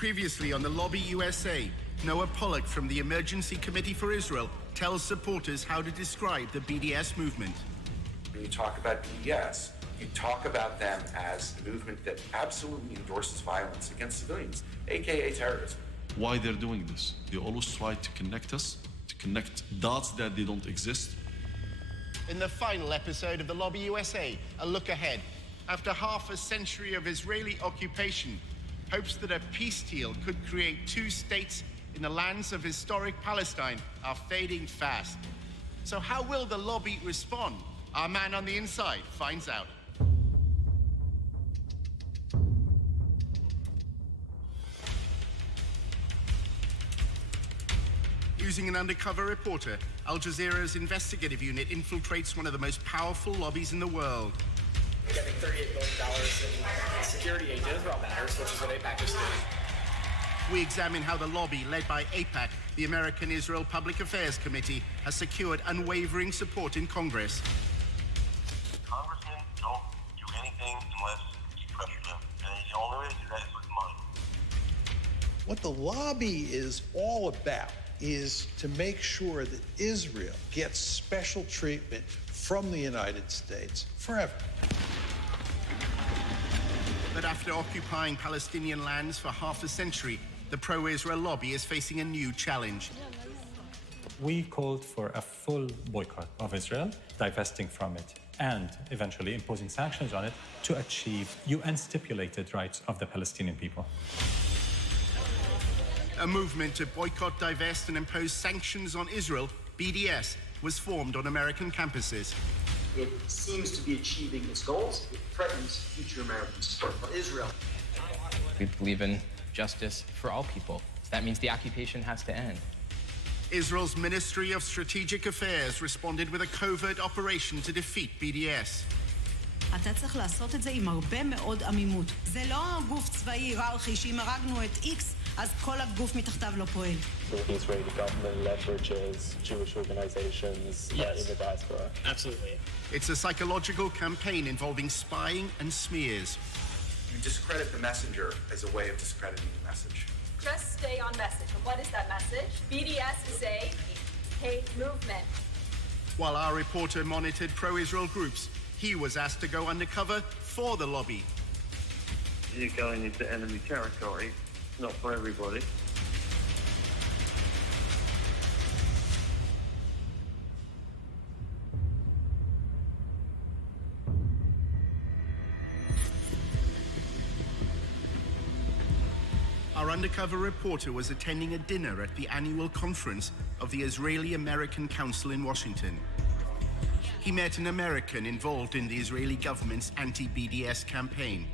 Previously on the Lobby USA, Noah Pollack from the Emergency Committee for Israel tells supporters how to describe the BDS movement. When you talk about BDS, you talk about them as a movement that absolutely endorses violence against civilians, aka terrorism. Why they're doing this? They always try to connect us, to connect dots that they don't exist. In the final episode of the Lobby USA, a look ahead. After half a century of Israeli occupation, hopes that a peace deal could create two states in the lands of historic Palestine are fading fast. So how will the lobby respond? Our man on the inside finds out. Using an undercover reporter, Al Jazeera's investigative unit infiltrates one of the most powerful lobbies in the world. Getting $38 billion in security aid to Israel matters, which is what AIPAC is doing. We examine how the lobby, led by AIPAC, the American Israel Public Affairs Committee, has secured unwavering support in Congress. Congressmen don't do anything unless you pressure them. And the only way to do that is with money. What the lobby is all about is to make sure that Israel gets special treatment from the United States forever. But after occupying Palestinian lands for half a century, the pro-Israel lobby is facing a new challenge. We called for a full boycott of Israel, divesting from it, and eventually imposing sanctions on it to achieve UN-stipulated rights of the Palestinian people. A movement to boycott, divest, and impose sanctions on Israel, BDS, was formed on American campuses. It seems to be achieving its goals. It threatens future American support for Israel. We believe in justice for all people. So that means the occupation has to end. Israel's Ministry of Strategic Affairs responded with a covert operation to defeat BDS. אתה צריך לעשות את זה עם הרבה מאוד עמימות. זה לא גוף צבאי היררכי שאם הרגנו את X, אז כל הגוף מתחתיו לא פועל. The Israeli government leverages Jewish organizations in the diaspora. Absolutely. It's a psychological campaign involving spying and smears. You discredit the messenger as a way of discrediting the message. Just stay on message. And what is that message? BDS is a hate movement. While our reporter monitored pro-Israel groups, he was asked to go undercover for the lobby. You're going into enemy territory. Not for everybody. Our undercover reporter was attending a dinner at the annual conference of the Israeli-American Council in Washington. He met an American involved in the Israeli government's anti-BDS campaign.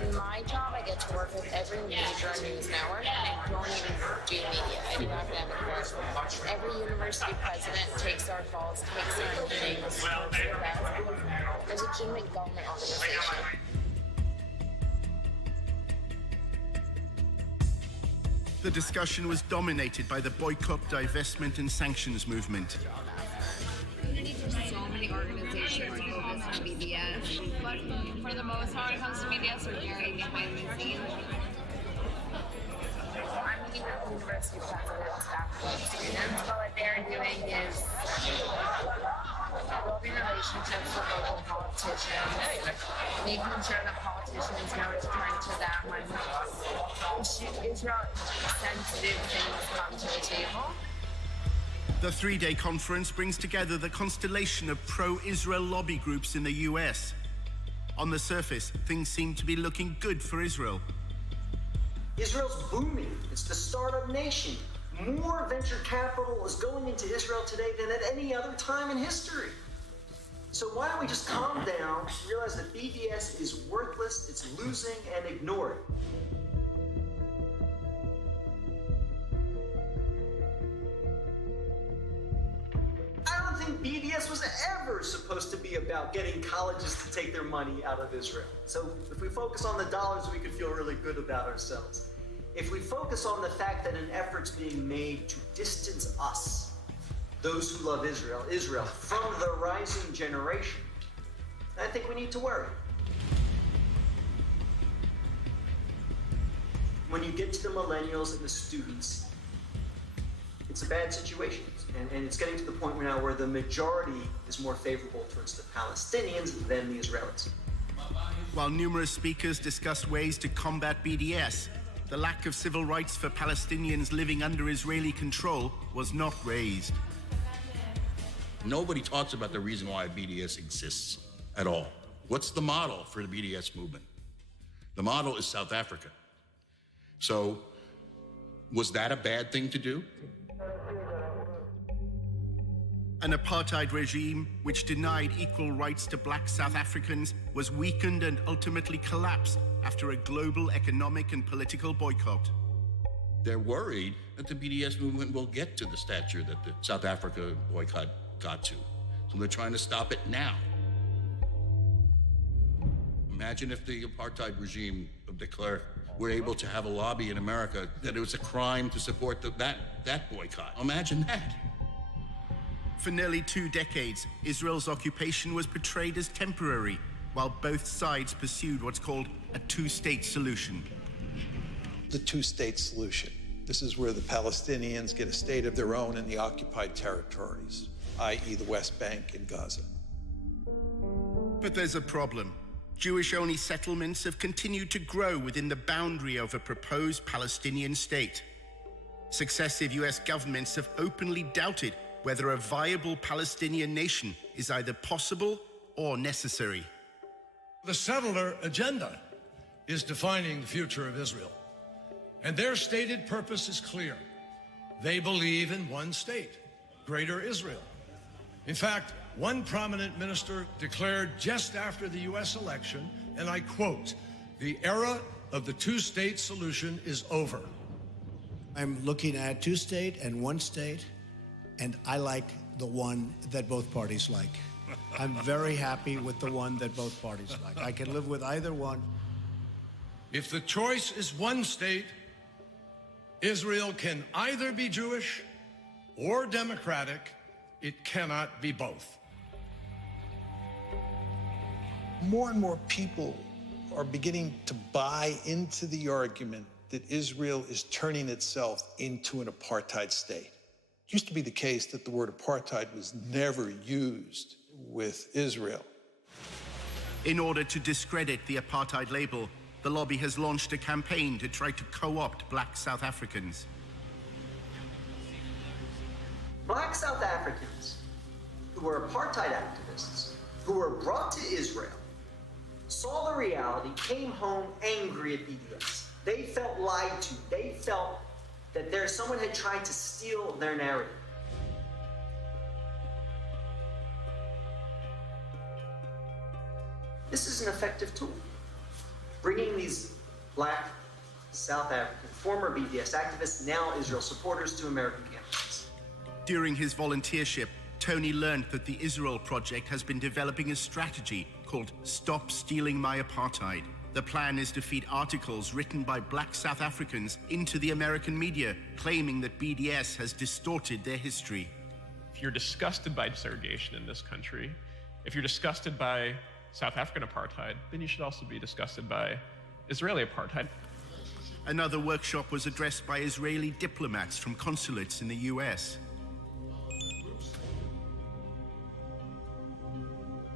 In my job, I get to work with every major news network, and I don't even do media. I do academic work. Every university president takes our calls, takes our meetings. There's a legitimate government organization. The discussion was dominated by the boycott, divestment, and sanctions movement. So many organizations focus on BDS, but for the most part, when it comes to BDS, we're very behind the scenes. I'm meeting with university presidents, faculty, students, but what they're doing is building relationships with local politicians, making sure that politicians know to turn to them when Israel-sensitive things come to the table. The three-day conference brings together the constellation of pro-Israel lobby groups in the US. On the surface, things seem to be looking good for Israel. Israel's booming. It's the startup nation. More venture capital is going into Israel today than at any other time in history. So why don't we just calm down, realize that BDS is worthless, it's losing, and ignore it. I don't think BDS was ever supposed to be about getting colleges to take their money out of Israel. So if we focus on the dollars, we could feel really good about ourselves. If we focus on the fact that an effort's being made to distance us, those who love Israel, from the rising generation, I think we need to worry. When you get to the millennials and the students, it's a bad situation. And it's getting to the point now where the majority is more favorable towards the Palestinians than the Israelis. While numerous speakers discussed ways to combat BDS, the lack of civil rights for Palestinians living under Israeli control was not raised. Nobody talks about the reason why BDS exists at all. What's the model for the BDS movement? The model is South Africa. So, was that a bad thing to do? An apartheid regime which denied equal rights to black South Africans was weakened and ultimately collapsed after a global economic and political boycott. They're worried that the BDS movement will get to the stature that the South Africa boycott got to. So they're trying to stop it now. Imagine if the apartheid regime of de Klerk were able to have a lobby in America that it was a crime to support that boycott. Imagine that. For nearly 2 decades, Israel's occupation was portrayed as temporary, while both sides pursued what's called a two-state solution. The two-state solution. This is where the Palestinians get a state of their own in the occupied territories, i.e. the West Bank and Gaza. But there's a problem. Jewish-only settlements have continued to grow within the boundary of a proposed Palestinian state. Successive US governments have openly doubted whether a viable Palestinian nation is either possible or necessary. The settler agenda is defining the future of Israel, and their stated purpose is clear. They believe in one state, Greater Israel. In fact, one prominent minister declared just after the US election, and I quote, "The era of the two-state solution is over." I'm looking at two-state and one state, and I like the one that both parties like. I'm very happy with the one that both parties like. I can live with either one. If the choice is one state, Israel can either be Jewish or democratic. It cannot be both. More and more people are beginning to buy into the argument that Israel is turning itself into an apartheid state. It used to be the case that the word apartheid was never used with Israel. In order to discredit the apartheid label, the lobby has launched a campaign to try to co-opt black South Africans. Black South Africans who were apartheid activists, who were brought to Israel, saw the reality, came home angry at BDS. They felt lied to. They felt that someone had tried to steal their narrative. This is an effective tool. Bringing these black South African, former BDS activists, now Israel supporters, to American campuses. During his volunteership, Tony learned that the Israel Project has been developing a strategy called Stop Stealing My Apartheid. The plan is to feed articles written by black South Africans into the American media, claiming that BDS has distorted their history. If you're disgusted by segregation in this country, if you're disgusted by South African apartheid, then you should also be disgusted by Israeli apartheid. Another workshop was addressed by Israeli diplomats from consulates in the US.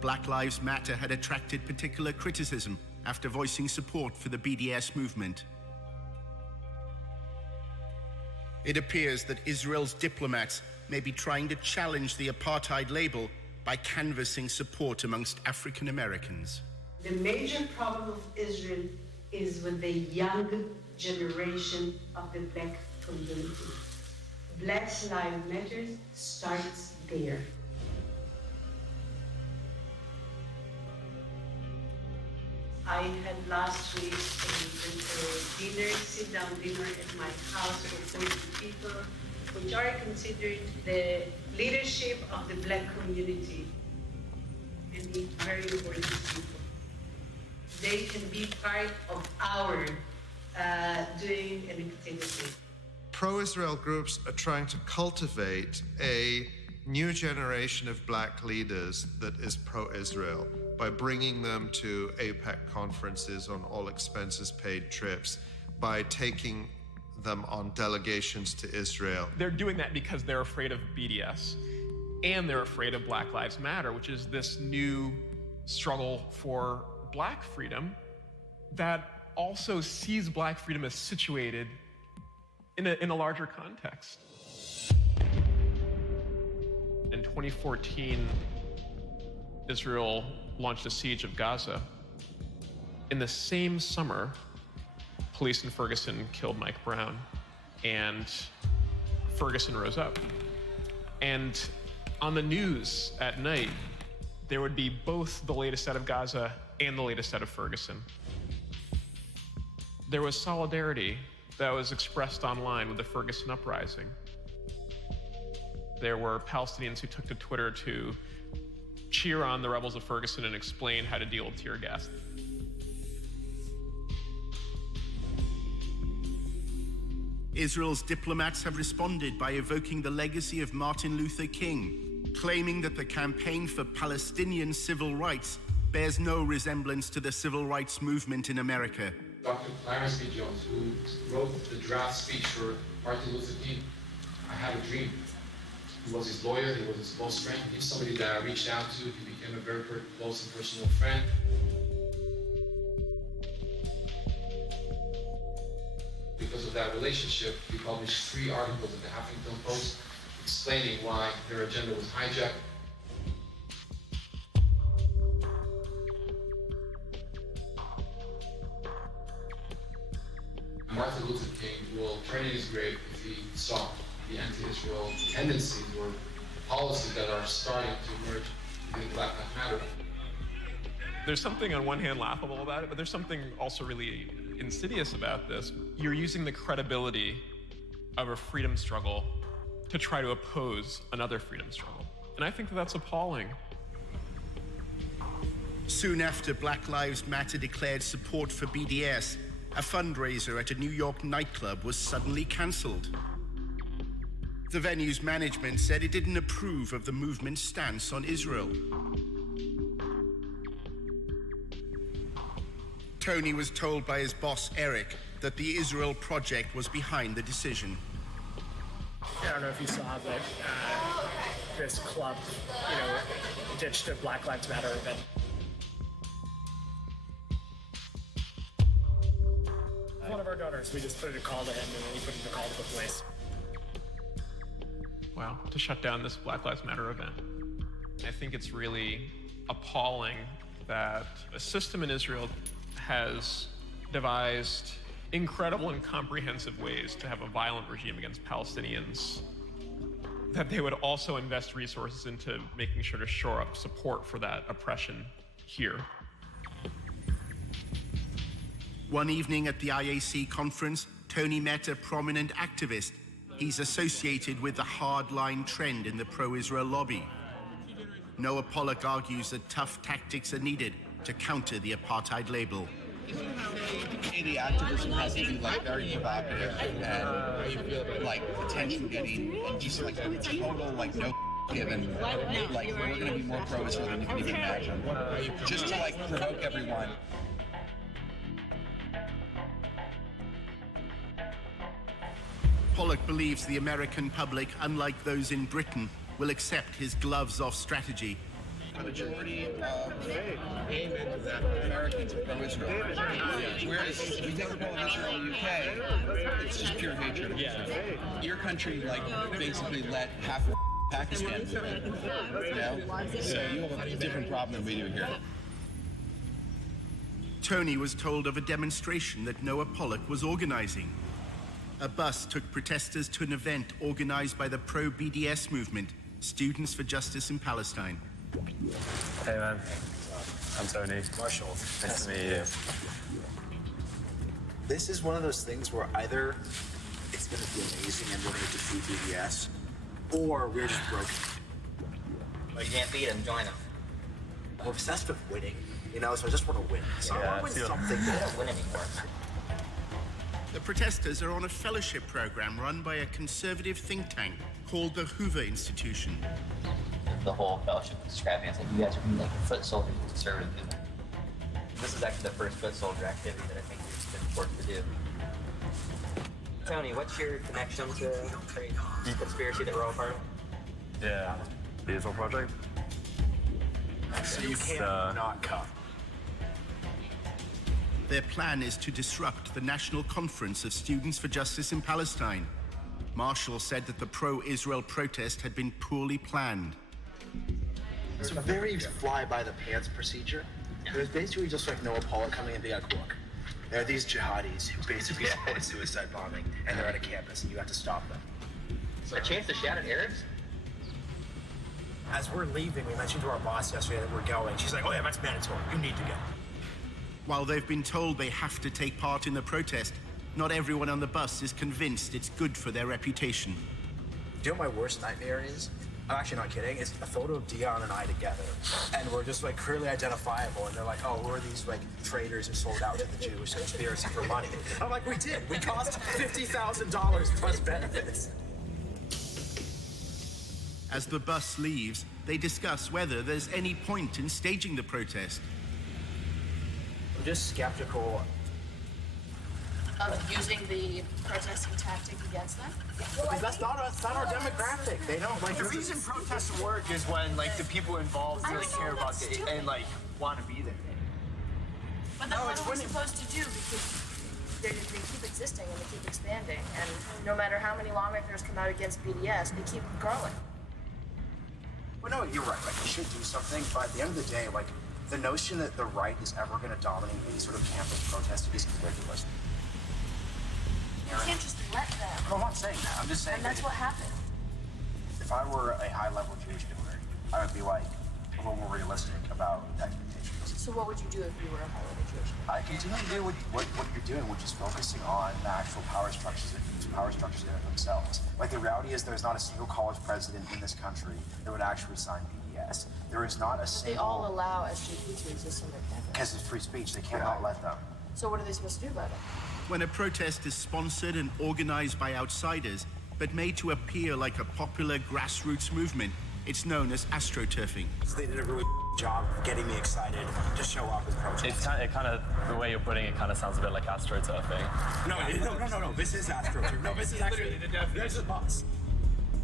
Black Lives Matter had attracted particular criticism after voicing support for the BDS movement. It appears that Israel's diplomats may be trying to challenge the apartheid label by canvassing support amongst African Americans. The major problem of Israel is with the young generation of the black community. Black Lives Matter starts there. I had last week a dinner, sit-down dinner at my house with 40 people, which are considered the leadership of the black community, and the very important people. They can be part of our doing an activity. Pro-Israel groups are trying to cultivate a new generation of black leaders that is pro-Israel by bringing them to AIPAC conferences on all expenses paid trips, by taking them on delegations to Israel. They're doing that because they're afraid of BDS, and they're afraid of Black Lives Matter, which is this new struggle for Black freedom that also sees Black freedom as situated in a larger context. In 2014, Israel launched a siege of Gaza. In the same summer, police in Ferguson killed Mike Brown, and Ferguson rose up. And on the news at night, there would be both the latest out of Gaza and the latest out of Ferguson. There was solidarity that was expressed online with the Ferguson uprising. There were Palestinians who took to Twitter to cheer on the rebels of Ferguson and explain how to deal with tear gas. Israel's diplomats have responded by evoking the legacy of Martin Luther King, claiming that the campaign for Palestinian civil rights bears no resemblance to the civil rights movement in America. Dr. Clarence B. Jones, who wrote the draft speech for Martin Luther King, I had a dream. He was his lawyer, he was his close friend. He's somebody that I reached out to. He became a very close and personal friend. Because of that relationship, he published 3 articles in the Huffington Post explaining why their agenda was hijacked. Martin Luther King will turn in his grave if he saw the anti-Israel tendencies or policies that are starting to emerge within Black Lives Matter. There's something on one hand laughable about it, but there's something also really insidious about this. You're using the credibility of a freedom struggle to try to oppose another freedom struggle. And I think that that's appalling. Soon after Black Lives Matter declared support for BDS, a fundraiser at a New York nightclub was suddenly cancelled. The venue's management said it didn't approve of the movement's stance on Israel. Tony was told by his boss, Eric, that the Israel Project was behind the decision. I don't know if you saw, but this club, ditched a Black Lives Matter event. One of our donors, we just put in a call to him, and then he put in a call to the police. Wow, to shut down this Black Lives Matter event. I think it's really appalling that a system in Israel has devised incredible and comprehensive ways to have a violent regime against Palestinians, that they would also invest resources into making sure to shore up support for that oppression here. One evening at the IAC conference, Tony met a prominent activist. He's associated with the hardline trend in the pro-Israel lobby. Noah Pollock argues that tough tactics are needed to counter the apartheid label. The activism has to be very provocative and attention-getting and just total no given. We're going to be more pro-Israel than you can even imagine. Just to provoke everyone. Pollock believes the American public, unlike those in Britain, will accept his gloves-off strategy. The majority of Americans are pro-Israel. Whereas if you take the poll of Israel and the UK, it's just pure hatred of Israel. Your country, basically let half of Pakistan move in. So you have a different problem than we do here. Tony was told of a demonstration that Noah Pollock was organizing. A bus took protesters to an event organized by the pro-BDS movement, Students for Justice in Palestine. Hey man, I'm Tony. Marshall. Nice to meet you. This is one of those things where either it's going to be amazing and we're going to defeat BDS, or we're just broken. Well, you can't beat them, join them. We're obsessed with winning, so I just want to win. So I want to win something. I don't win anymore. The protesters are on a fellowship program run by a conservative think tank called the Hoover Institution. The whole fellowship is describing as you guys are being foot soldiers of conservatism. This is actually the first foot soldier activity that I think it's been important to do. Tony, what's your connection to the conspiracy that we're all part of? Yeah, the Israel Project. So you can't not come. Their plan is to disrupt the National Conference of Students for Justice in Palestine. Marshall said that the pro-Israel protest had been poorly planned. It's a very fly-by-the-pants procedure. It was basically just like Noah Pollock coming and being like, look, there are these jihadis who basically support suicide bombing, and they're at a campus, and you have to stop them. A chance to shout at Arabs? As we're leaving, we mentioned to our boss yesterday that we're going. She's like, oh yeah, that's mandatory. You need to go. While they've been told they have to take part in the protest, not everyone on the bus is convinced it's good for their reputation. Do you know what my worst nightmare is? I'm actually not kidding. It's a photo of Dion and I together. And we're just like clearly identifiable. And they're like, oh, who are these like traitors who sold out to the Jewish conspiracy for money? I'm like, we did. We cost $50,000 plus benefits. As the bus leaves, they discuss whether there's any point in staging the protest. I'm just skeptical. Of using the protesting tactic against them? Because that's not our demographic. They don't like The reason protests work is when like the people involved really care about it and like want to be there. But then what are we supposed to do? Because they keep existing and they keep expanding, and no matter how many lawmakers come out against BDS, they keep growing. Well, no, you're right. Like, we should do something, but at the end of the day, like, the notion that the right is ever going to dominate any sort of campus protest is ridiculous. You can't just let them. No, I'm not saying that. I'm just saying And that's what happened. If I were a high-level Jewish donor, I would be, like, a little more realistic about expectations. So what would you do if you were a high-level Jewish? I continue to do what you're doing, which is focusing on the actual power structures in it themselves. Like, the reality is there's not a single college president in this country that would actually sign BDS. There is not a single... They all allow SJP to exist on their campus. Because it's free speech. They cannot let them. So what are they supposed to do about it? When a protest is sponsored and organized by outsiders, but made to appear like a popular grassroots movement, it's known as astroturfing. So they did a really job of getting me excited to show up and protest. It kind of, the way you're putting it kind of sounds a bit like astroturfing. No. This is astroturfing. No, this is actually the definition. There's a bus.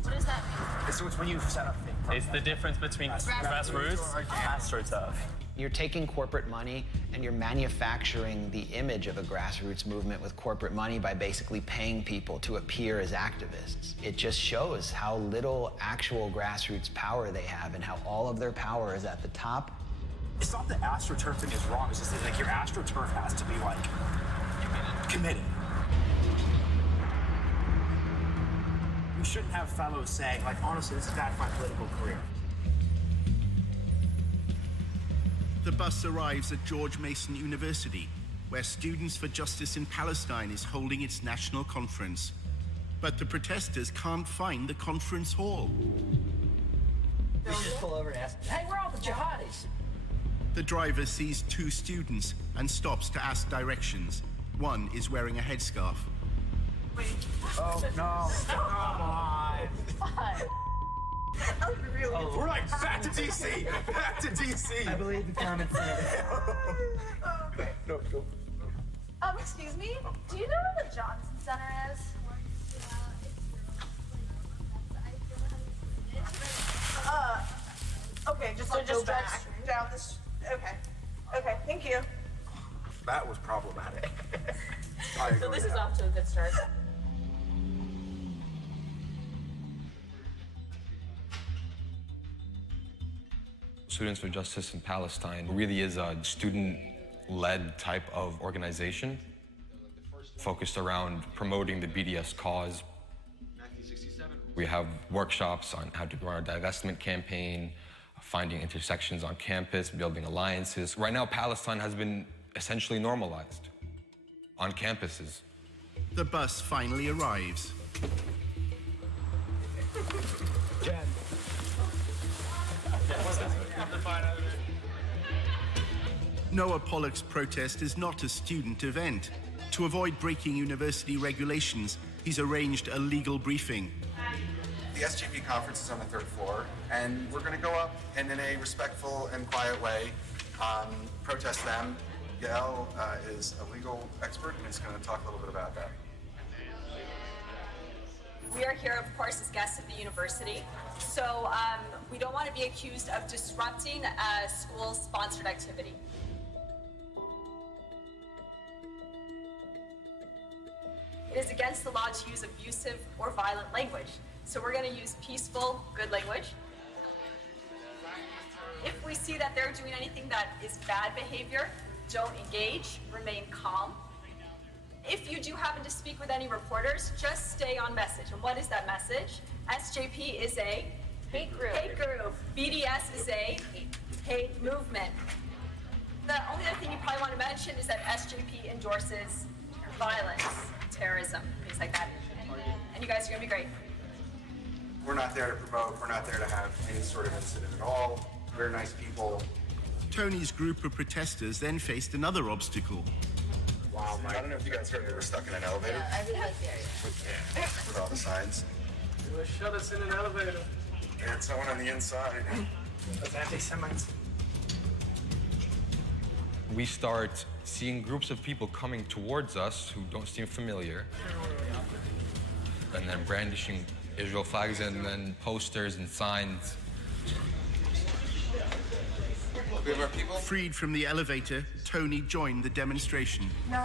What does that mean? So it's when you set up things. It's the difference between grassroots and astroturf. You're taking corporate money and you're manufacturing the image of a grassroots movement with corporate money by basically paying people to appear as activists. It just shows how little actual grassroots power they have and how all of their power is at the top. It's not that astroturfing is wrong. It's just that, like, your astroturf has to be, like, committed. You shouldn't have fellows saying, like, honestly, this is bad for my political career. The bus arrives at George Mason University, where Students for Justice in Palestine is holding its national conference. But the protesters can't find the conference hall. We should just pull over and ask, hey, where are all the jihadis? The driver sees two students and stops to ask directions. One is wearing a headscarf. Wait. Oh, no. Come on. We're like, back to DC! Back to DC! I believe the comments said. No. Excuse me? Do you know where the Johnson Center is? Okay, just like go back down this. Okay, thank you. That was problematic. So this is off to a good start. Students for Justice in Palestine really is a student-led type of organization focused around promoting the BDS cause. We have workshops on how to run our divestment campaign, finding intersections on campus, building alliances. Right now, Palestine has been essentially normalized on campuses. The bus finally arrives. Jen. Noah Pollock's protest is not a student event. To avoid breaking university regulations, he's arranged a legal briefing. The SGP conference is on the 3rd floor, and we're going to go up and in a respectful and quiet way protest them. Yael is a legal expert and is going to talk a little bit about that. We are here, of course, as guests of the university. So we don't want to be accused of disrupting a school-sponsored activity. It is against the law to use abusive or violent language. So we're going to use peaceful, good language. If we see that they're doing anything that is bad behavior, don't engage, remain calm. If you do happen to speak with any reporters, just stay on message. And what is that message? SJP is a hate group. BDS is a hate movement. The only other thing you probably want to mention is that SJP endorses violence, terrorism, things like that. And you guys are going to be great. We're not there to provoke. We're not there to have any sort of incident at all. We're nice people. Tony's group of protesters then faced another obstacle. Wow, Mike. I don't know if you guys heard we were stuck in an elevator. Yeah, I really like the area. With all the signs. They shut us in an elevator. They had someone on the inside. Those anti-Semites. We start seeing groups of people coming towards us who don't seem familiar, and then brandishing Israel flags and then posters and signs. We have our people. Freed from the elevator, Tony joined the demonstration. No,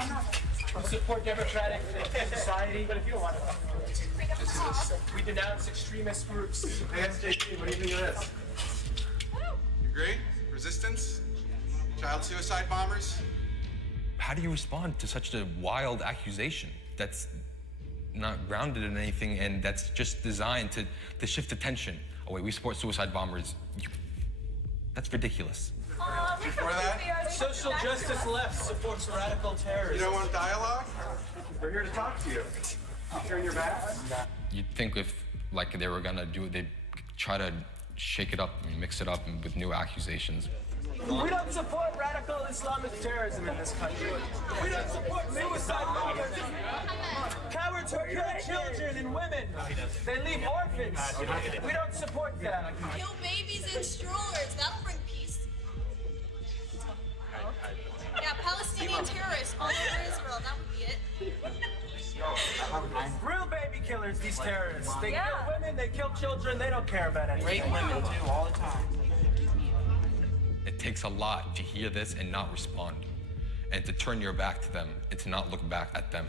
we support democratic society, but if you don't want to, we denounce extremist groups. ASJP, what do you think of this? You agree? Resistance? Child suicide bombers? How do you respond to such a wild accusation that's not grounded in anything and that's just designed to shift attention? Oh wait, we support suicide bombers. That's ridiculous. Before that, social justice left supports radical terrorism. you don't want dialogue? We're here to talk to you. You turn your backs? You'd think if like they were gonna do it, they'd try to shake it up and mix it up with new accusations. We don't support radical Islamic terrorism in this country. We don't support suicide bombers. Cowards who kill children and women. They leave orphans. We don't support that. Kill babies in strollers. That'll bring peace. Yeah, Palestinian terrorists all over Israel. That would be it. Real baby killers, these terrorists. They kill women, they kill children, they don't care about anything. Rape women too, all the time. It takes a lot to hear this and not respond, and to turn your back to them and to not look back at them.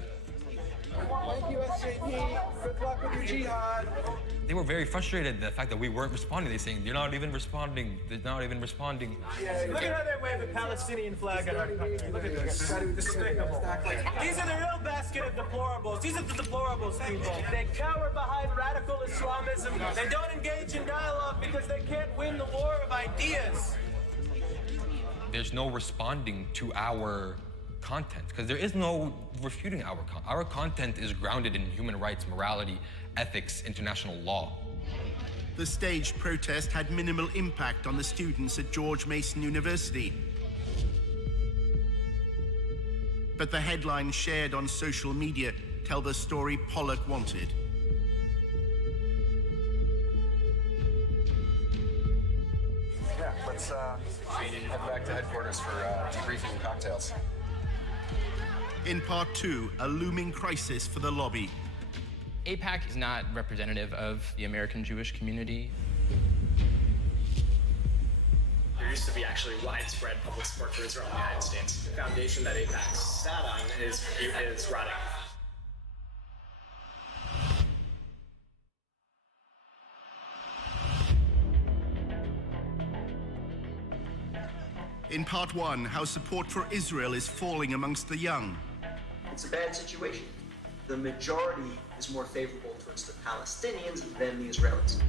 Thank you, SJP. Good luck with your jihad. They were very frustrated at the fact that we weren't responding. They're saying, you're not even responding. They're not even responding. Look at how they wave a Palestinian flag at our country. Look at this. Despicable. These are the real basket of deplorables. These are the deplorables, people. They cower behind radical Islamism. They don't engage in dialogue because they can't win the war of ideas. There's no responding to our content because there is no refuting our content. Our content is grounded in human rights, morality, ethics, international law. The staged protest had minimal impact on the students at George Mason University. But the headlines shared on social media tell the story Pollock wanted. Yeah, let's head back to headquarters for debriefing and cocktails. In part 2, a looming crisis for the lobby. AIPAC is not representative of the American Jewish community. There used to be actually widespread public support for Israel in the United States. The foundation that AIPAC sat on is rotting. In part 1, how support for Israel is falling amongst the young. It's a bad situation. The majority is more favorable towards the Palestinians than the Israelis.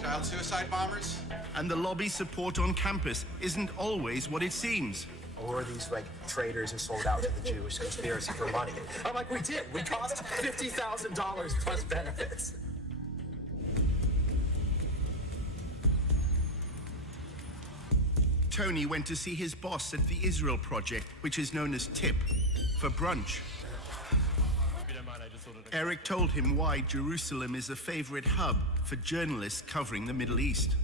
Child suicide bombers? And the lobby support on campus isn't always what it seems. Or these like traitors who sold out to the Jewish conspiracy for money. I'm like, we did. We cost $50,000 plus benefits. Tony went to see his boss at the Israel Project, which is known as TIP, for brunch. Eric told him why Jerusalem is a favorite hub for journalists covering the Middle East.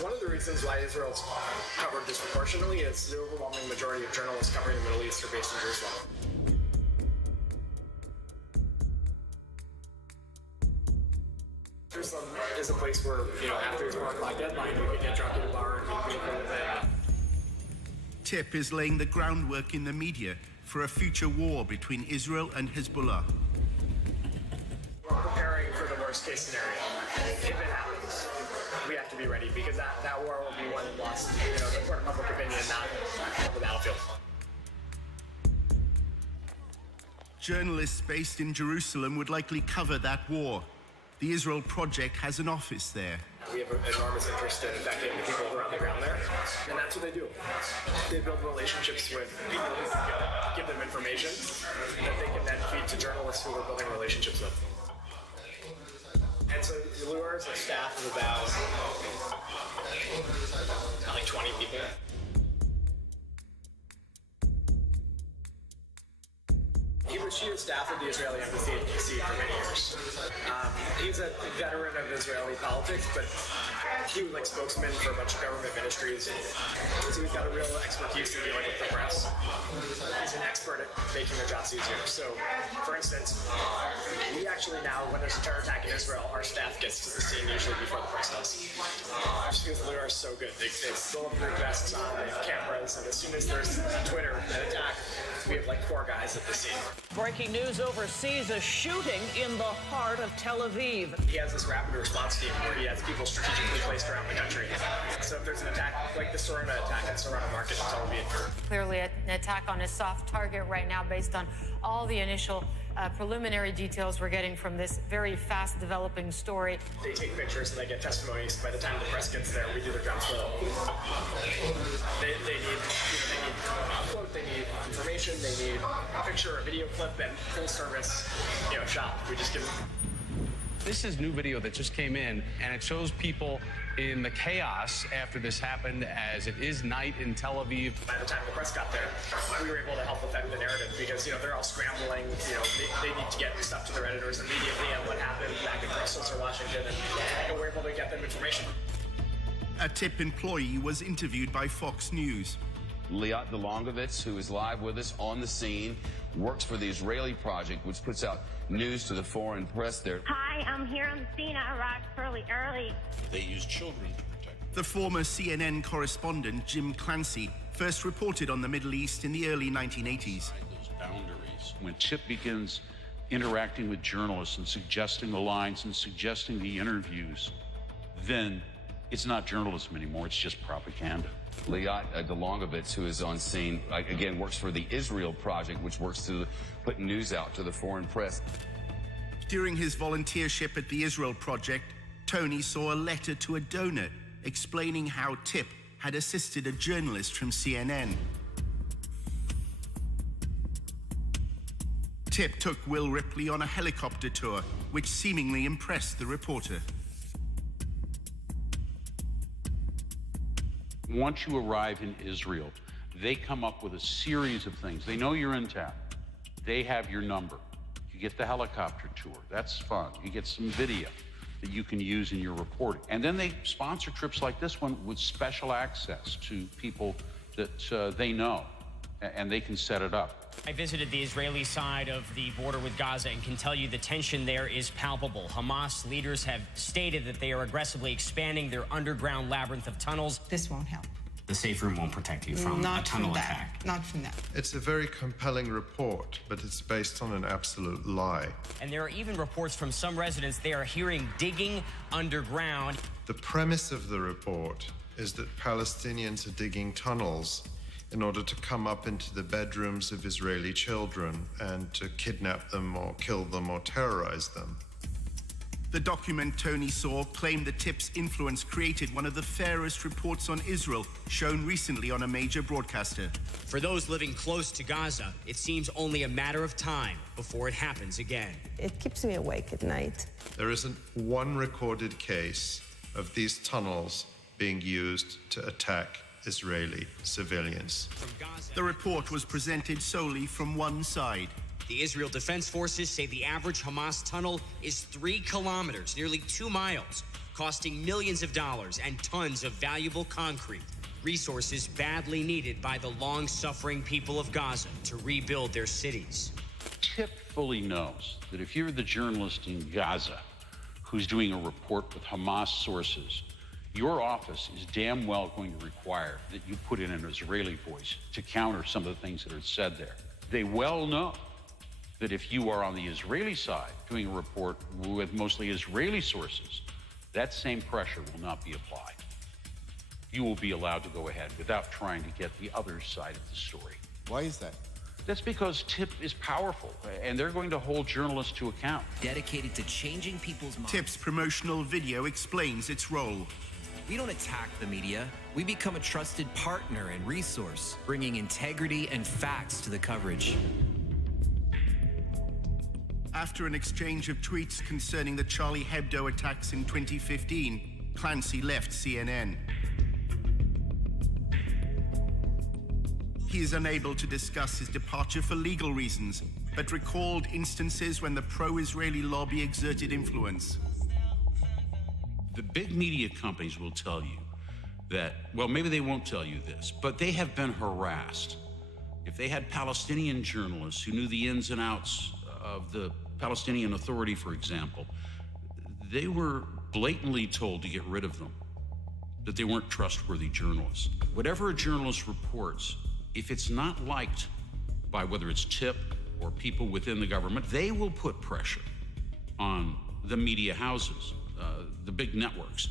One of the reasons why Israel's covered disproportionately is the overwhelming majority of journalists covering the Middle East are based in Jerusalem. is a place where, after his 4 o'clock deadline, we could get drunk at a bar and we could go there. TIP is laying the groundwork in the media for a future war between Israel and Hezbollah. We're preparing for the worst case scenario. If it happens, we have to be ready because that war will be won and lost, the court of public opinion, not the battlefield. Journalists based in Jerusalem would likely cover that war. The Israel Project has an office there. We have an enormous interest in affecting the people who are on the ground there, and that's what they do. They build relationships with people, give them information that they can then feed to journalists who we're building relationships with. And so Lure is a staff of about like 20 people. She was staff at the Israeli embassy in D.C. for many years. He's a veteran of Israeli politics, but he was like spokesman for a bunch of government ministries. So he's got a real expertise in dealing with the press. He's an expert at making their jobs easier. So, for instance, we actually now, when there's a terror attack in Israel, our staff gets to the scene usually before the press does. Just because they are so good. They have bulletproof vests on, they have cameras, and as soon as there's Twitter, an attack, we have like 4 guys at the scene. Breaking news overseas, a shooting in the heart of Tel Aviv. He has this rapid response team where he has people strategically placed around the country. So if there's an attack, like the Sorona attack at Sorona Market in Tel Aviv. Clearly an attack on a soft target right now based on all the initial preliminary details we're getting from this very fast developing story. They take pictures and they get testimonies. By the time the press gets there, we do their jobs well. They need a quote, they need information, they need a picture, a video clip, and full service, shot. We just give them. This is new video that just came in, and it shows people in the chaos after this happened, as it is night in Tel Aviv. By the time the press got there, we were able to help affect the narrative because, they're all scrambling. They need to get stuff to their editors immediately on what happened back in Brussels or Washington, and we're able to get them information. A TIP employee was interviewed by Fox News. Liat Delongovitz, who is live with us on the scene, works for the Israeli Project, which puts out news to the foreign press there. Hi, I'm here on the scene. I arrived fairly early. They use children to protect. The former CNN correspondent, Jim Clancy, first reported on the Middle East in the early 1980s. Those boundaries. When TIP begins interacting with journalists and suggesting the lines and suggesting the interviews, then it's not journalism anymore, it's just propaganda. Liat Delongovitz, who is on scene, again, works for the Israel Project, which works to put news out to the foreign press. During his volunteership at the Israel Project, Tony saw a letter to a donor explaining how TIP had assisted a journalist from CNN. TIP took Will Ripley on a helicopter tour, which seemingly impressed the reporter. Once you arrive in Israel, they come up with a series of things. They know you're in town. They have your number. You get the helicopter tour. That's fun. You get some video that you can use in your reporting. And then they sponsor trips like this one with special access to people that they know, and they can set it up. I visited the Israeli side of the border with Gaza and can tell you the tension there is palpable. Hamas leaders have stated that they are aggressively expanding their underground labyrinth of tunnels. This won't help. The safe room won't protect you from a tunnel attack. Not from that. It's a very compelling report, but it's based on an absolute lie. And there are even reports from some residents they are hearing digging underground. The premise of the report is that Palestinians are digging tunnels in order to come up into the bedrooms of Israeli children and to kidnap them or kill them or terrorize them. The document Tony saw claimed the TIP's influence created one of the fairest reports on Israel shown recently on a major broadcaster. For those living close to Gaza, it seems only a matter of time before it happens again. It keeps me awake at night. There isn't one recorded case of these tunnels being used to attack Israeli civilians. The report was presented solely from one side. The Israel Defense Forces say the average Hamas tunnel is 3 kilometers, nearly 2 miles, costing millions of dollars and tons of valuable concrete, resources badly needed by the long-suffering people of Gaza to rebuild their cities. TIP fully knows that if you're the journalist in Gaza who's doing a report with Hamas sources, your office is damn well going to require that you put in an Israeli voice to counter some of the things that are said there. They well know that if you are on the Israeli side doing a report with mostly Israeli sources, that same pressure will not be applied. You will be allowed to go ahead without trying to get the other side of the story. Why is that? That's because TIP is powerful, and they're going to hold journalists to account. Dedicated to changing people's minds. TIP's promotional video explains its role. We don't attack the media. We become a trusted partner and resource, bringing integrity and facts to the coverage. After an exchange of tweets concerning the Charlie Hebdo attacks in 2015, Clancy left CNN. He is unable to discuss his departure for legal reasons, but recalled instances when the pro-Israeli lobby exerted influence. The big media companies will tell you that, well, maybe they won't tell you this, but they have been harassed. If they had Palestinian journalists who knew the ins and outs of the Palestinian Authority, for example, they were blatantly told to get rid of them, that they weren't trustworthy journalists. Whatever a journalist reports, if it's not liked by whether it's TIP or people within the government, they will put pressure on the media houses, the big networks.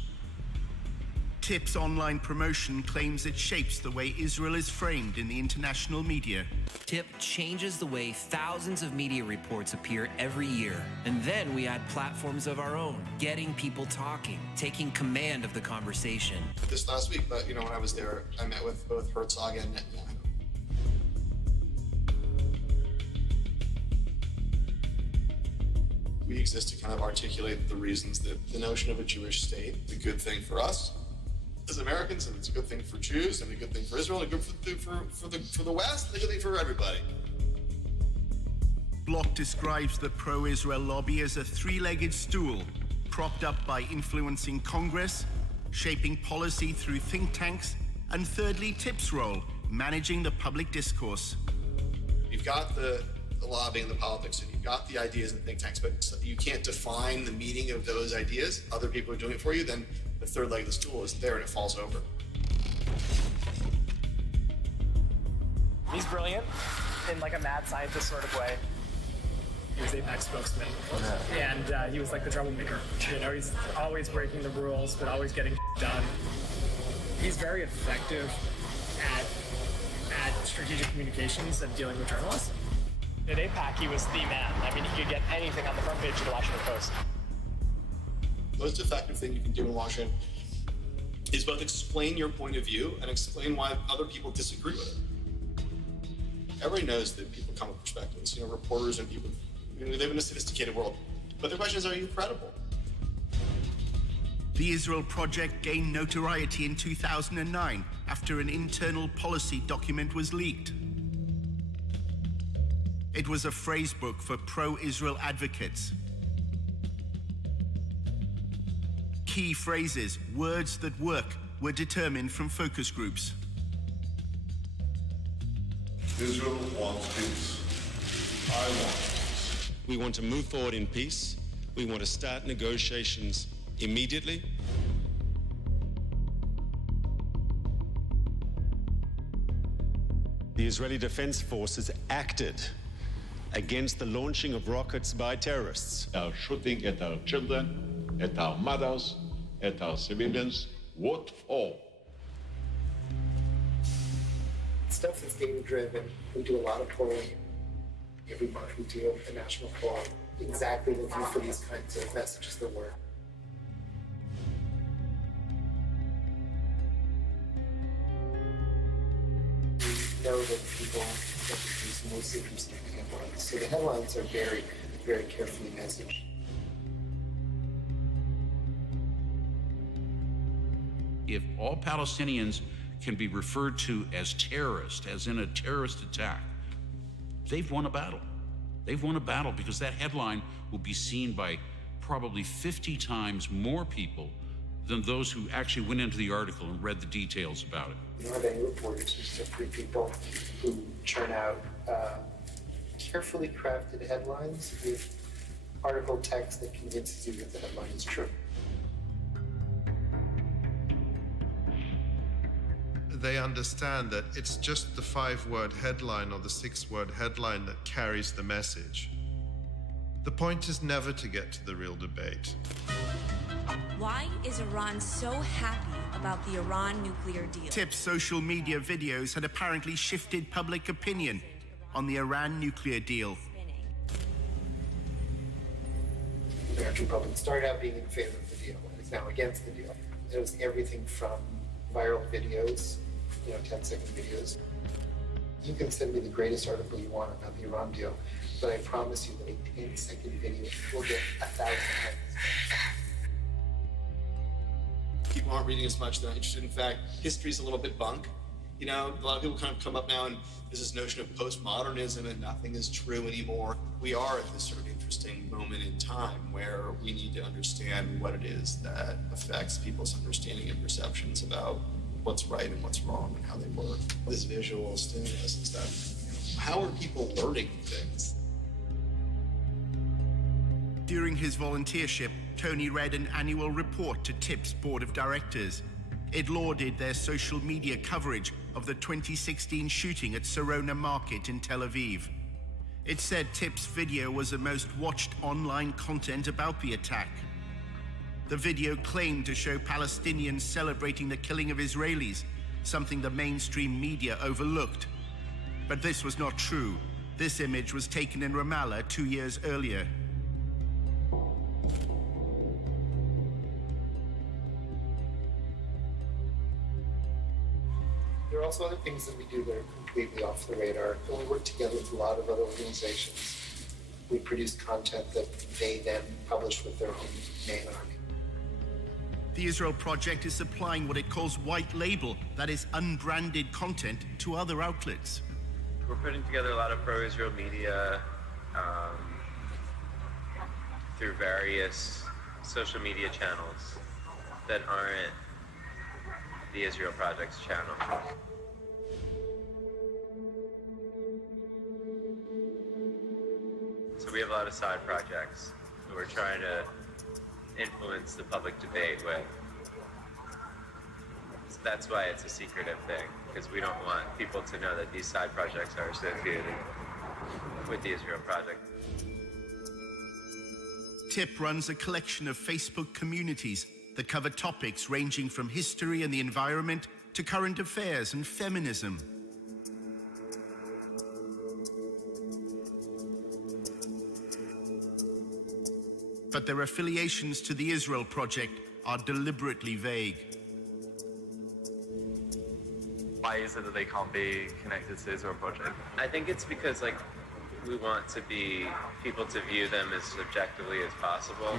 TIP's online promotion claims it shapes the way Israel is framed in the international media. TIP changes the way thousands of media reports appear every year. And then we add platforms of our own, getting people talking, taking command of the conversation. This last week, but when I was there, I met with both Herzog and Netanyahu. We exist to kind of articulate the reasons that the notion of a Jewish state is a good thing for us as Americans, and it's a good thing for Jews, and a good thing for Israel, and a good thing for the West, and a good thing for everybody. Block describes the pro-Israel lobby as a three-legged stool, propped up by influencing Congress, shaping policy through think tanks, and thirdly, TIP's role, managing the public discourse. You've got the lobbying, the politics, and you've got the ideas and think tanks, but you can't define the meaning of those ideas. Other people are doing it for you, then the third leg of the stool is there and it falls over. He's brilliant in like a mad scientist sort of way. He was AIPAC spokesman, and he was like the troublemaker. He's always breaking the rules, but always getting done. He's very effective at strategic communications and dealing with journalists. At AIPAC, he was the man. I mean, he could get anything on the front page of the Washington Post. The most effective thing you can do in Washington is both explain your point of view and explain why other people disagree with it. Everybody knows that people come with perspectives. Reporters and people, we live in a sophisticated world. But the question is, are you credible? The Israel Project gained notoriety in 2009 after an internal policy document was leaked. It was a phrase book for pro-Israel advocates. Key phrases, words that work, were determined from focus groups. Israel wants peace. I want peace. We want to move forward in peace. We want to start negotiations immediately. The Israeli Defense Forces acted against the launching of rockets by terrorists. They are shooting at our children, at our mothers, at our civilians. What for? Stuff that's data-driven. We do a lot of polling. Every month we do a national poll, exactly looking for these kinds of messages that work. We know that people use mostly from headlines. So the headlines are very, very carefully messaged. If all Palestinians can be referred to as terrorists, as in a terrorist attack, they've won a battle. They've won a battle because that headline will be seen by probably 50 times more people than those who actually went into the article and read the details about it. You don't have any reporters, just simply people who churn out carefully crafted headlines with article text that convinces you that the headline is true. They understand that it's just the 5-word headline or the 6-word headline that carries the message. The point is never to get to the real debate. Why is Iran so happy about the Iran nuclear deal? TIP's social media videos had apparently shifted public opinion on the Iran nuclear deal. The American public started out being in favor of the deal and is now against the deal. It was everything from viral videos, 10-second videos. You can send me the greatest article you want about the Iran deal, but I promise you that a 10-second video will get 1,000 likes. People aren't reading as much, they're not interested. In fact, history's a little bit bunk. A lot of people kind of come up now and there's this notion of postmodernism and nothing is true anymore. We are at this sort of interesting moment in time where we need to understand what it is that affects people's understanding and perceptions about what's right and what's wrong and how they work. This visual stimulus and stuff. How are people learning things? During his volunteership, Tony read an annual report to TIP's board of directors. It lauded their social media coverage of the 2016 shooting at Sarona Market in Tel Aviv. It said TIP's video was the most watched online content about the attack. The video claimed to show Palestinians celebrating the killing of Israelis, something the mainstream media overlooked. But this was not true. This image was taken in Ramallah 2 years earlier. There are also other things that we do that are completely off the radar. And we work together with a lot of other organizations. We produce content that they then publish with their own main army. The Israel Project is supplying what it calls white label, that is unbranded content, to other outlets. We're putting together a lot of pro-Israel media through various social media channels that aren't the Israel Project's channel. So we have a lot of side projects that we're trying to influence the public debate with. So that's why it's a secretive thing, because we don't want people to know that these side projects are associated with the Israel Project. TIP runs a collection of Facebook communities that cover topics ranging from history and the environment to current affairs and feminism. But their affiliations to the Israel Project are deliberately vague. Why is it that they can't be connected to the Israel Project? I think it's because we want to be people to view them as objectively as possible.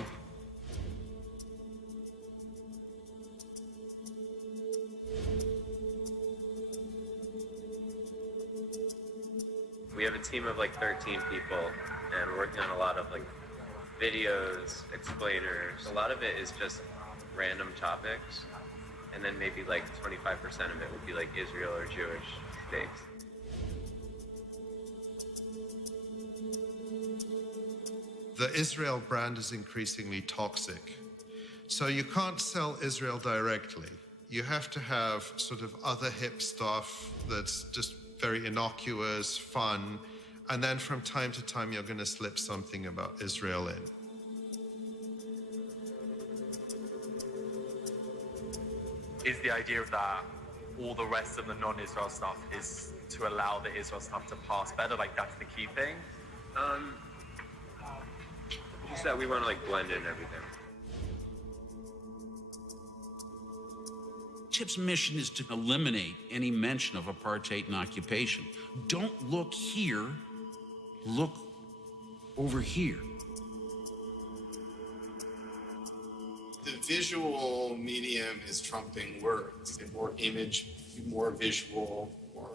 We have a team of 13 people, and we're working on a lot of videos, explainers. A lot of it is just random topics, and then maybe 25% of it would be Israel or Jewish based. The Israel brand is increasingly toxic. So you can't sell Israel directly. You have to have sort of other hip stuff that's just very innocuous, fun, and then from time to time you're going to slip something about Israel in. Is the idea of that all the rest of the non-Israel stuff is to allow the Israel stuff to pass better? That's the key thing? Just that we want to blend in everything. CHIP's mission is to eliminate any mention of apartheid and occupation. Don't look here, look over here. The visual medium is trumping words. More image, more visual, more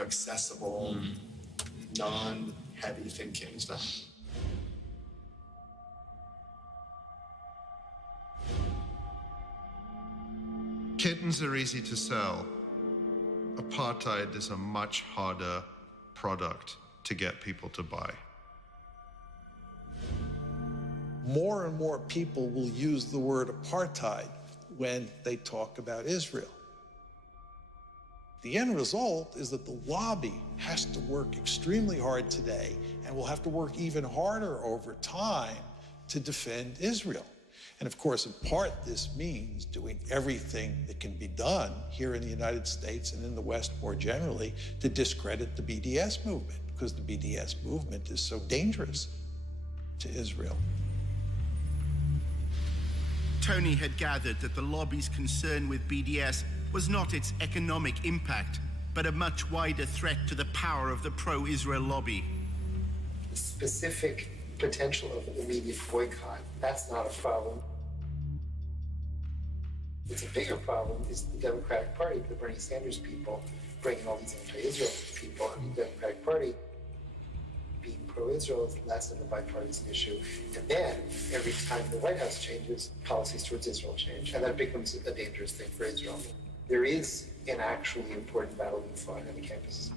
accessible, non-heavy thinking stuff. Kittens are easy to sell. Apartheid is a much harder product to get people to buy. more and more people will use the word apartheid when they talk about Israel. The end result is that the lobby has to work extremely hard today and will have to work even harder over time to defend Israel. And of course, in part, this means doing everything that can be done here in the United States and in the West more generally to discredit the BDS movement, because the BDS movement is so dangerous to Israel. Tony had gathered that the lobby's concern with BDS was not its economic impact, but a much wider threat to the power of the pro-Israel lobby. The specific potential of an immediate boycott, that's not a problem. It's a bigger problem is the Democratic Party, the Bernie Sanders people, bringing all these anti-Israel people, and the Democratic Party being pro-Israel is less of a bipartisan issue. And then, every time the White House changes, policies towards Israel change, and that becomes a dangerous thing for Israel. There is an actually important battle being fought on the campuses.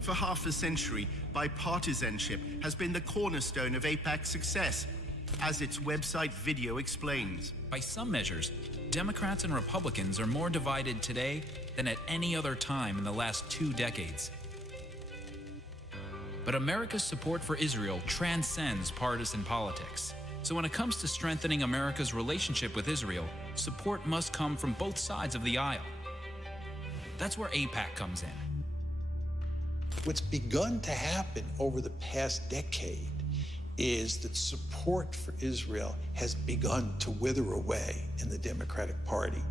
For half a century, bipartisanship has been the cornerstone of AIPAC's success, as its website video explains. By some measures, Democrats and Republicans are more divided today than at any other time in the last 2 decades. But America's support for Israel transcends partisan politics. So when it comes to strengthening America's relationship with Israel, support must come from both sides of the aisle. That's where AIPAC comes in. What's begun to happen over the past decade is that support for Israel has begun to wither away in the Democratic Party.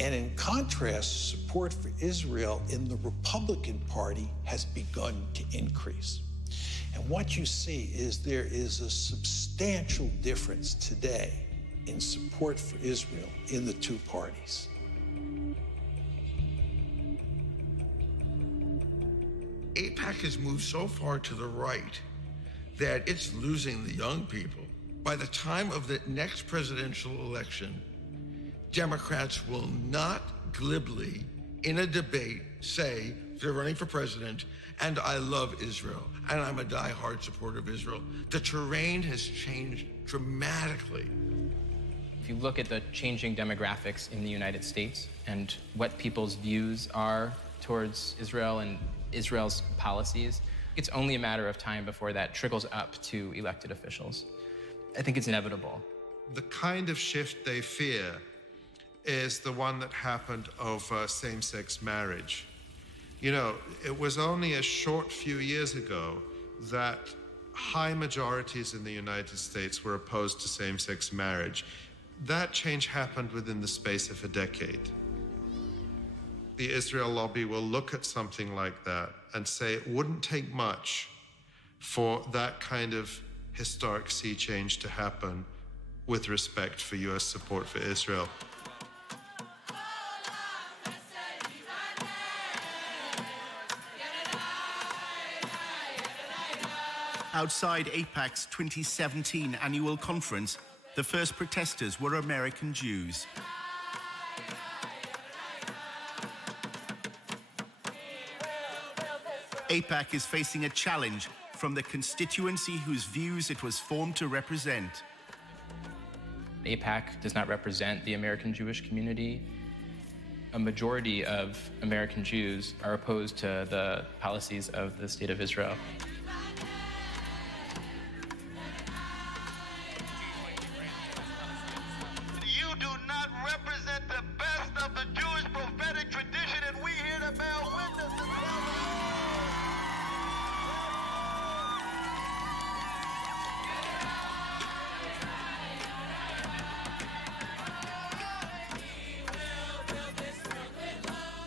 And in contrast, support for Israel in the Republican Party has begun to increase. And what you see is there is a substantial difference today in support for Israel in the two parties. AIPAC has moved so far to the right that it's losing the young people. By the time of the next presidential election, Democrats will not glibly, in a debate, say they're running for president, and I love Israel, and I'm a diehard supporter of Israel. The terrain has changed dramatically. If you look at the changing demographics in the United States and what people's views are towards Israel and Israel's policies, it's only a matter of time before that trickles up to elected officials. I think it's inevitable. The kind of shift they fear is the one that happened over same-sex marriage. You know, it was only a short few years ago that high majorities in the United States were opposed to same-sex marriage. That change happened within the space of a decade. The Israel lobby will look at something like that and say it wouldn't take much for that kind of historic sea change to happen with respect for US support for Israel. Outside AIPAC's 2017 annual conference, the first protesters were American Jews. AIPAC is facing a challenge from the constituency whose views it was formed to represent. AIPAC does not represent the American Jewish community. A majority of American Jews are opposed to the policies of the State of Israel. You do not represent the best of the Jewish prophetic tradition, and we here to bear witness to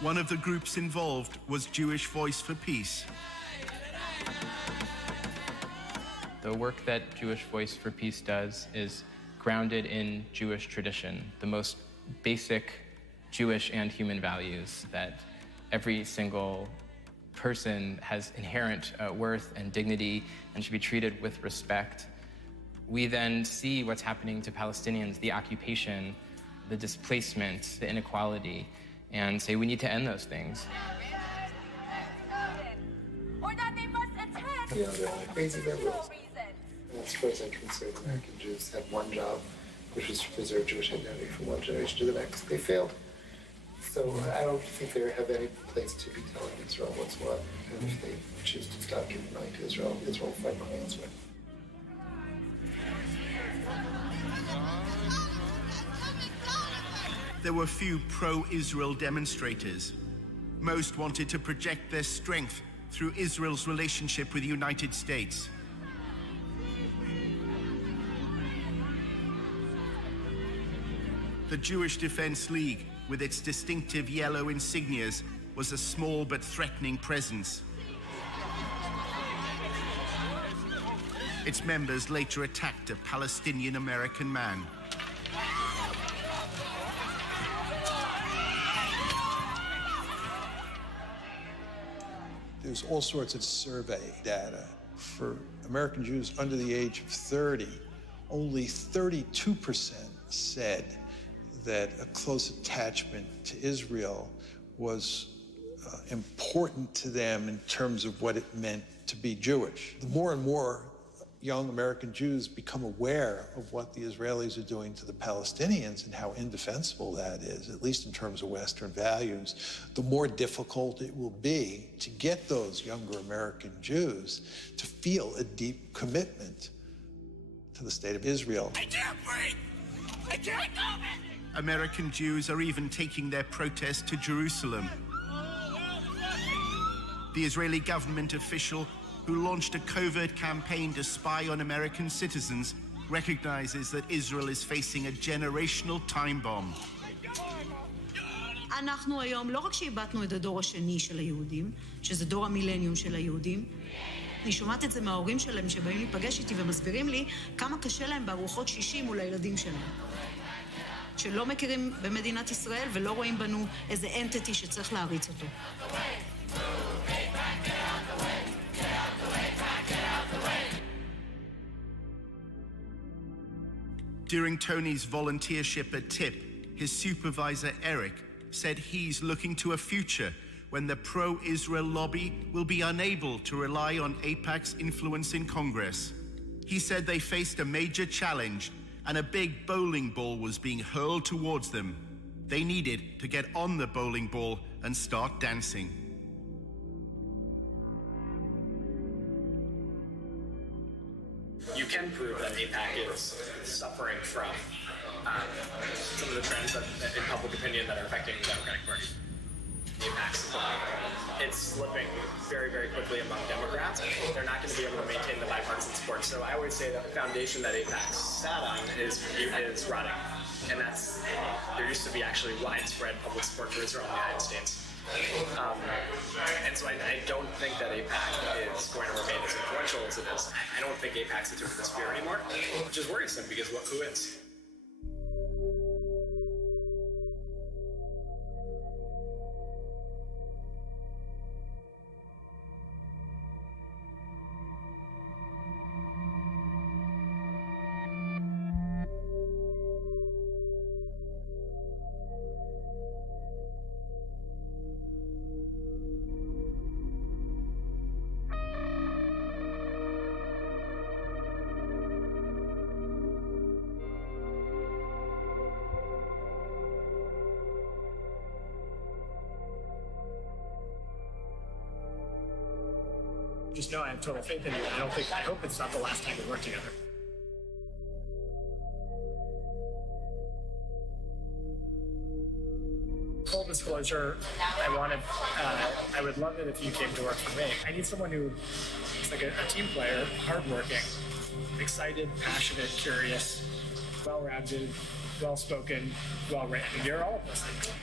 One of the groups involved was Jewish Voice for Peace. The work that Jewish Voice for Peace does is grounded in Jewish tradition, the most basic Jewish and human values that every single person has inherent worth and dignity and should be treated with respect. We then see what's happening to Palestinians, the occupation, the displacement, the inequality, and say we need to end those things. or that they must attend You know, they're all crazy liberals. As far as I'm concerned, American Jews had one job, which was to preserve Jewish identity from one generation to the next. They failed. So I don't think they have any place to be telling Israel what's what. And if they choose to stop giving money to Israel, Israel will find money elsewhere. There were few pro-Israel demonstrators. Most wanted to project their strength through Israel's relationship with the United States. The Jewish Defense League, with its distinctive yellow insignias, was a small but threatening presence. Its members later attacked a Palestinian-American man. There's all sorts of survey data. For American Jews under the age of 30, only 32% said that a close attachment to Israel was important to them in terms of what it meant to be Jewish. The more and more young American Jews become aware of what the Israelis are doing to the Palestinians and how indefensible that is, at least in terms of Western values, the more difficult it will be to get those younger American Jews to feel a deep commitment to the state of Israel. I can't breathe! I can't go! American Jews are even taking their protest to Jerusalem. The Israeli government official who launched a covert campaign to spy on American citizens recognizes that Israel is facing a generational time bomb. אנחנו היום, לא רק שאיבדנו את הדור השני של היהודים, שזה דור המילניום של היהודים, אני שומעת את זה מההורים שלהם שבאים להיפגש איתי ומסבירים לי כמה קשה להם בארוחות שישי מול הילדים שלהם. שלא מכירים במדינת ישראל ולא רואים בנו איזה אנטיטי שצריך להריץ אותו. During Tony's volunteership at TIP, his supervisor Eric said he's looking to a future when the pro-Israel lobby will be unable to rely on AIPAC's influence in Congress. He said they faced a major challenge and a big bowling ball was being hurled towards them. They needed to get on the bowling ball and start dancing. You can prove that AIPAC is suffering from some of the trends in public opinion that are affecting the Democratic Party. AIPAC's it's slipping very, very quickly among Democrats. They're not going to be able to maintain the bipartisan support. So I always say that the foundation that AIPAC sat on is rotting. And there used to be actually widespread public support for Israel in the United States. And so I don't think that AIPAC is going to remain as influential as it is. I don't think AIPAC's the tip of the spear anymore, which is worrisome because who is? Just know I have total faith in you. I hope it's not the last time we work together. Full disclosure, I would love it if you came to work for me. I need someone who is like a team player, hardworking, excited, passionate, curious, well-rounded, well-spoken, well-written. You're all of those things.